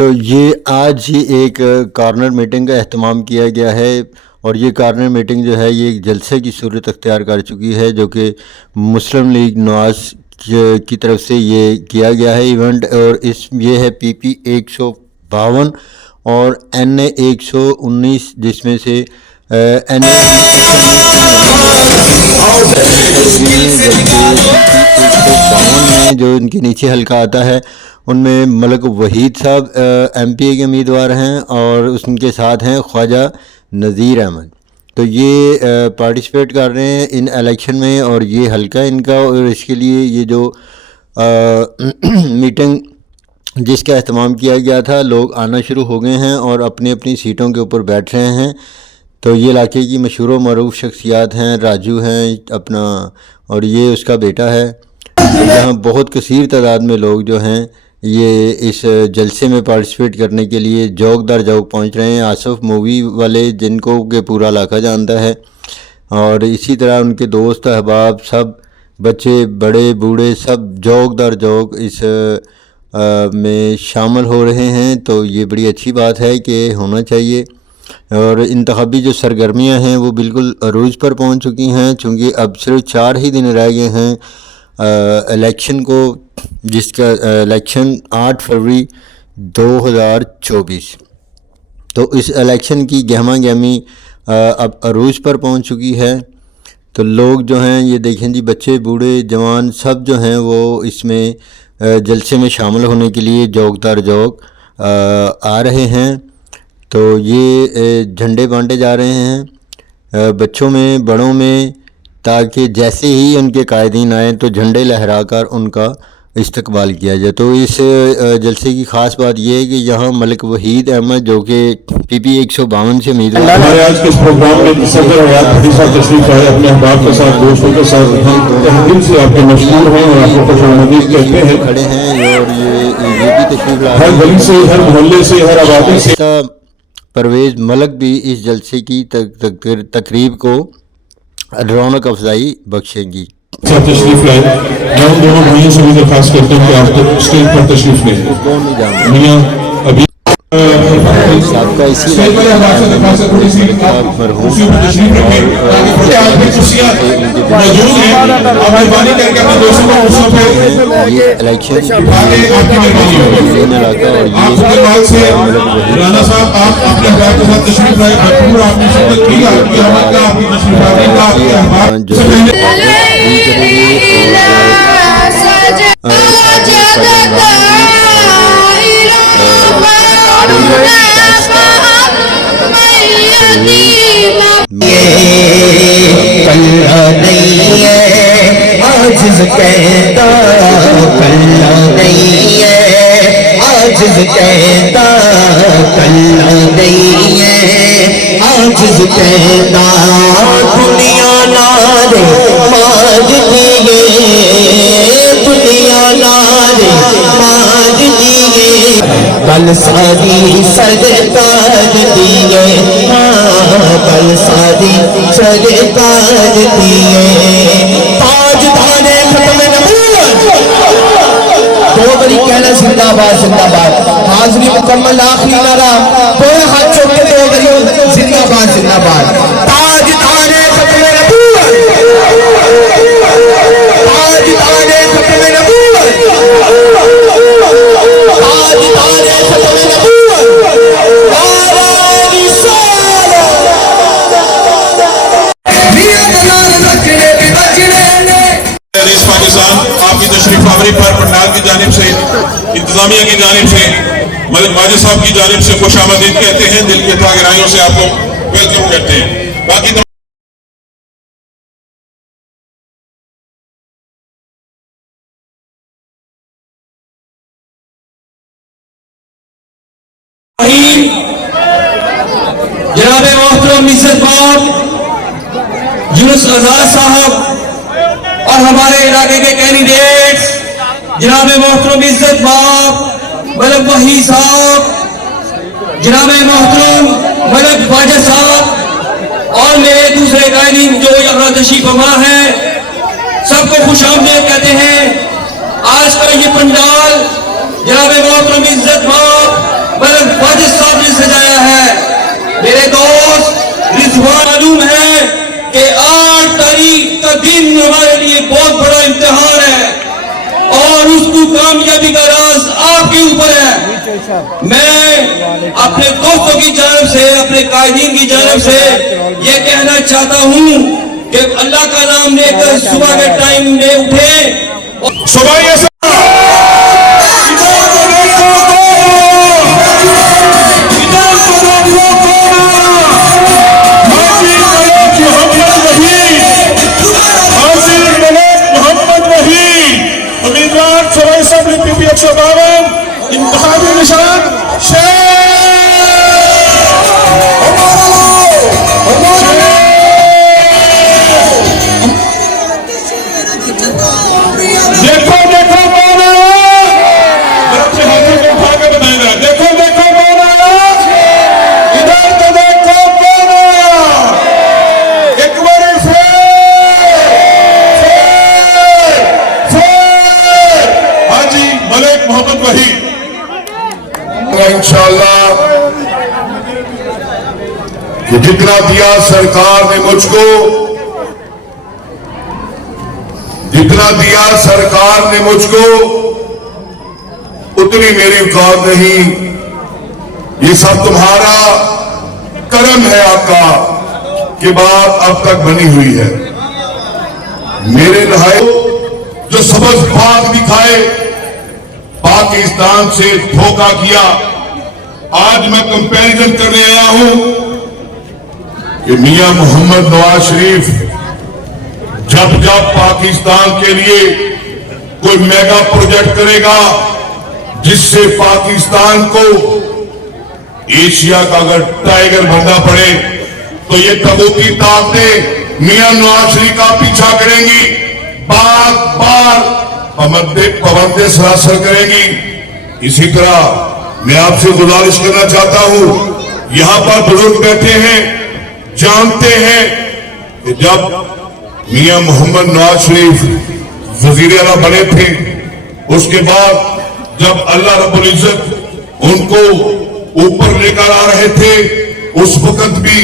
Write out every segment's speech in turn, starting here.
تو یہ آج ہی ایک کارنر میٹنگ کا اہتمام کیا گیا ہے، اور یہ کارنر میٹنگ جو ہے یہ ایک جلسے کی صورت اختیار کر چکی ہے، جو کہ مسلم لیگ نواز کی طرف سے یہ کیا گیا ہے ایونٹ، اور یہ ہے پی 152 اور NA 119، جس میں سے NA 152 میں جو ان کے نیچے حلقہ آتا ہے ان میں ملک وحید صاحب MPA کے امیدوار ہیں، اور ان کے ساتھ ہیں خواجہ نذیر احمد۔ تو یہ پارٹیسپیٹ کر رہے ہیں ان الیکشن میں، اور یہ حلقہ ان کا، اور اس کے لیے یہ جو میٹنگ جس کا اہتمام کیا گیا تھا، لوگ آنا شروع ہو گئے ہیں اور اپنی اپنی سیٹوں کے اوپر بیٹھ رہے ہیں۔ تو یہ علاقے کی مشہور و معروف شخصیات ہیں، راجو ہیں اپنا، اور یہ اس کا بیٹا ہے۔ یہاں بہت کثیر تعداد میں لوگ جو ہیں یہ اس جلسے میں پارٹیسپیٹ کرنے کے لیے جوک در جوک پہنچ رہے ہیں۔ آصف مووی والے جن کو کہ پورا علاقہ جانتا ہے، اور اسی طرح ان کے دوست احباب سب، بچے بڑے بوڑھے سب جوک در جوک اس میں شامل ہو رہے ہیں۔ تو یہ بڑی اچھی بات ہے کہ ہونا چاہیے، اور انتخابی جو سرگرمیاں ہیں وہ بالکل عروج پر پہنچ چکی ہیں، چونکہ اب صرف 4 ہی دن رہ گئے ہیں الیکشن کو، جس کا الیکشن 8 فروری 2024۔ تو اس الیکشن کی گہما گہمی اب عروج پر پہنچ چکی ہے۔ تو لوگ جو ہیں یہ دیکھیں جی، بچے بوڑھے جوان سب جو ہیں وہ اس میں جلسے میں شامل ہونے کے لیے جوک در جوک آ رہے ہیں۔ تو یہ جھنڈے بانٹے جا رہے ہیں بچوں میں بڑوں میں، تاکہ جیسے ہی ان کے قائدین آئیں تو جھنڈے لہرا کر ان کا استقبال کیا جائے۔ تو اس جلسے کی خاص بات یہ ہے کہ یہاں ملک وحید احمد جو کہ پی 152 سے امیدوار ہیں، ہمارے آج کے اس پروگرام میں صدر حیات حدیث صاحب تشریف آئے، اپنے احباب کے ساتھ دوستوں کے ساتھ تہ دل سے آپ کے مشہور ہیں اور آپ کو خوش آمدید کہتے ہیں۔ کھڑے ہیں، اور یہ بھی تشریف لا ہر گلی سے، ہر محلے سے، ہر آبادی سے۔ پرویز ملک بھی اس جلسے کی تقریب کو رونق افزائی بخشیں گی۔ صاحب تشریف لائے، میں ان دونوں بھائیوں سے بھی درخواست کرتا ہوں کہ آپ اسٹیج پر تشریف لیں۔ میاں ابھی آپ کا اسی مرحوم یہ الیکشن رانا صاحب آپ اپنے احباب کے ساتھ تشریف لائے، بھرپور آپ نے شرکت کی، آپ کی آمد کا، آپ کی تشریف آوری کا، آپ کے احباب سے پہلے کلہ نہیں ہے عاجز کہتا، کلہ نہیں ہے عاجز کہتا، کلہ نہیں ہے عاجز کہتا، دنیا نارے ماج دیے، دنیا نارے ماج دیے، کل ساری سرکار دیے، کل ساری سرکار دیے، تاج دانے ختم نبوت، دو بری کہنا زندہ باد زندہ باد، حاضری مکمل آخری نعرہ، دو ہاتھ چوک کے دو بری زندہ باد زندہ باد، تاج دانے ختم نبوت، تاج دانے ختم نبوت، تاج دانے ختم نبوت، آرانی سالہ حدیث پاکستان آپ کی تشریف آوری پر پنڈال کی جانب سے، انتظامیہ کی جانب سے، ملک واجد صاحب کی جانب سے خوش آمدید کہتے ہیں، دل کی اتھا گہرائیوں سے آپ کو ویلکم کرتے ہیں۔ باقی جناب محترم عزت مآب یونس آزاد صاحب اور ہمارے علاقے کے کینڈیڈیٹس جناب محترم عزت مآب ملک وحید صاحب، جناب محترم ملک واجد صاحب اور میرے دوسرے قائدین جو یہاں تشریف فرما ہیں، سب کو خوش آمدید کہتے ہیں۔ آج کا یہ پنڈال جناب محترم عزت مآب کامیابی کا راز آپ کے اوپر ہے. میں اپنے دوستوں کی جانب سے, اپنے قائدین کی جانب سے یہ کہنا چاہتا ہوں کہ اللہ کا نام لے کر صبح کے ٹائم میں اٹھے. صبح انتخابی نشان دیکھو دیکھو کون آیا, اپنے ہاتھوں کو اٹھا کے بتائیں گا. دیکھو دیکھو کون آیا, ادھر تو دیکھو کون آیا. ایک بار حاجی ملک محمد وحید. انشاءاللہ کہ جتنا دیا سرکار نے مجھ کو, جتنا دیا سرکار نے مجھ کو, اتنی میری اوقات نہیں. یہ سب تمہارا کرم ہے آقا کہ بات اب تک بنی ہوئی ہے. میرے نہائے جو سبز باغ دکھائے, پاکستان سے دھوکہ کیا. آج میں کمپیریزن کرنے آیا ہوں کہ میاں محمد نواز شریف جب جب پاکستان کے لیے کوئی میگا پروجیکٹ کرے گا جس سے پاکستان کو ایشیا کا اگر ٹائیگر بننا پڑے تو یہ تبوتی طاقتیں میاں نواز شریف کا پیچھا کریں گی, بار بار پابندے سراسر کریں گی. اسی طرح میں آپ سے گزارش کرنا چاہتا ہوں, یہاں پر بزرگ بیٹھے ہیں, جانتے ہیں کہ جب میاں محمد نواز شریف وزیر اعلیٰ بنے تھے, اس کے بعد جب اللہ رب العزت ان کو اوپر لے کر آ رہے تھے, اس وقت بھی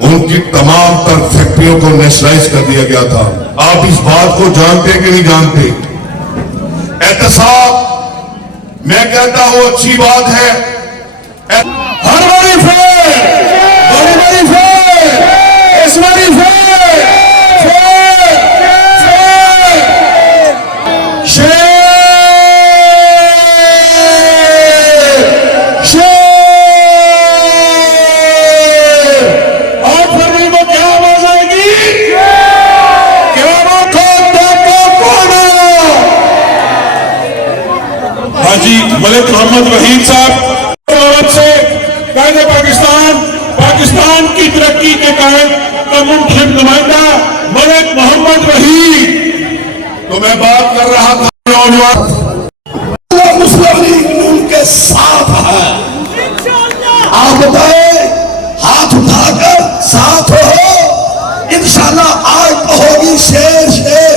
ان کی تمام تر فیکٹریوں کو نیشنلائز کر دیا گیا تھا. آپ اس بات کو جانتے کہ نہیں جانتے؟ احتساب میں کہتا ہوں اچھی بات ہے. ہر بڑی فیر, بڑی بڑی فیر, اس بڑی فیر, اور پھر بھی وہ کیا آواز آئے گی, حاجی ملک محمد وحید صاحب سے قائد پاکستان کی ترقی کے قائد کا منتخب نمائندہ ملک محمد وحید. تو میں بات کر رہا تھا نوجوان مسلم لیگ نون کے ساتھ ہے. آپ بتائیں, ہاتھ اٹھا کر ساتھ ہو. انشاءاللہ آج تو ہوگی شیر شیر,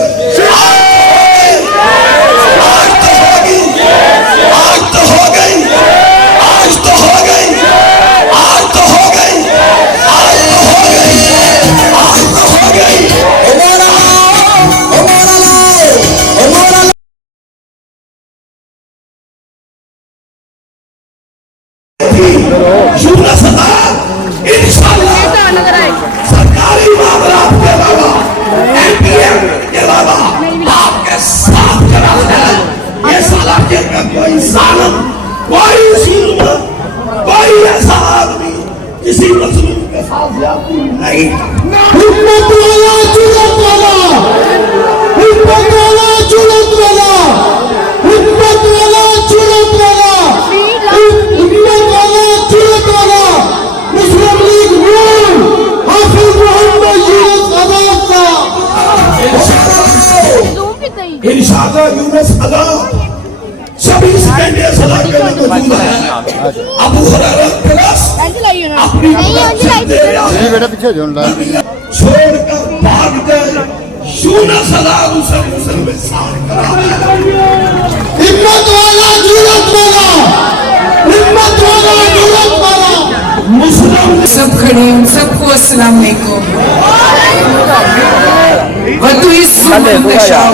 سرکاری معاملات کے علاوہ NPM کے علاوہ آپ کے ساتھ کرا ہے. یہ صلاحیت میں کوئی ظالم, کوئی ظلم, کوئی ایسا آدمی کسی مظلوم کے ساتھ زیادتی نہیں. حکمت والا جرأت والا, حکمت والا جرأت والا, حکمت والا جرأت والا, حکمت والا جرأت والا مسلم لیگ نون حافظ محمد یونس آزاد صاحب. انشاءاللہ یونس آزاد سبھی سکینڈے صلاح کے لئے موجود ہے. ابو حریرہ پلس اپنی مدد دے رہا ہے, چھوڑ کر بھاگ گئے. یونس آزاد اسے مسلم سان کرا ہے. ہمت والا جرأت والا, ہمت والا جرأت والا مسلم. سب کھڑے ہیں, سب کو السلام علیکم. وَتُوِسُّ مَنْ تَشَاءُ